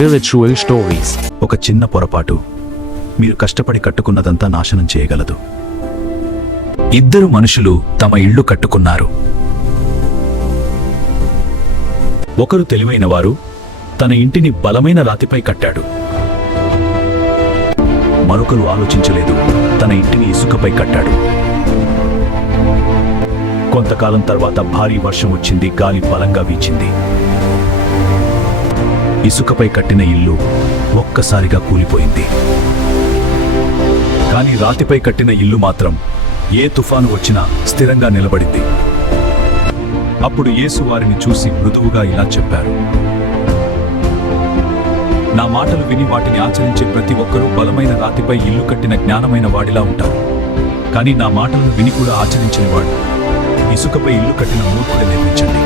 Spiritual Stories. ఒక చిన్న పొరపాటు మీరు కష్టపడి కట్టుకున్నదంతా నాశనం చేయగలదు. ఇద్దరు మనుషులు తమ ఇళ్ళు కట్టుకున్నారు. ఒకరు తెలివైనవారు, తన ఇంటిని బలమైన రాతిపై కట్టాడు. మరొకరు ఆలోచించలేదు, తన ఇంటిని ఇసుకపై కట్టాడు. కొంతకాలం తర్వాత భారీ వర్షం వచ్చింది, గాలి బలంగా వీచింది. ఇసుకపై కట్టిన ఇల్లు ఒక్కసారిగా కూలిపోయింది. కానీ రాతిపై కట్టిన ఇల్లు మాత్రం ఏ తుఫాను వచ్చినా స్థిరంగా నిలబడింది. అప్పుడు యేసు వారిని చూసి మృదువుగా ఇలా చెప్పారు, నా మాటలు విని వాటిని ఆచరించే ప్రతి ఒక్కరూ బలమైన రాతిపై ఇల్లు కట్టిన జ్ఞానమైన వాడిలా ఉంటారు. కానీ నా మాటలను విని కూడా ఆచరించిన వాడు ఇసుకపై ఇల్లు కట్టిన మూర్ఖుడిని నిర్మించండి.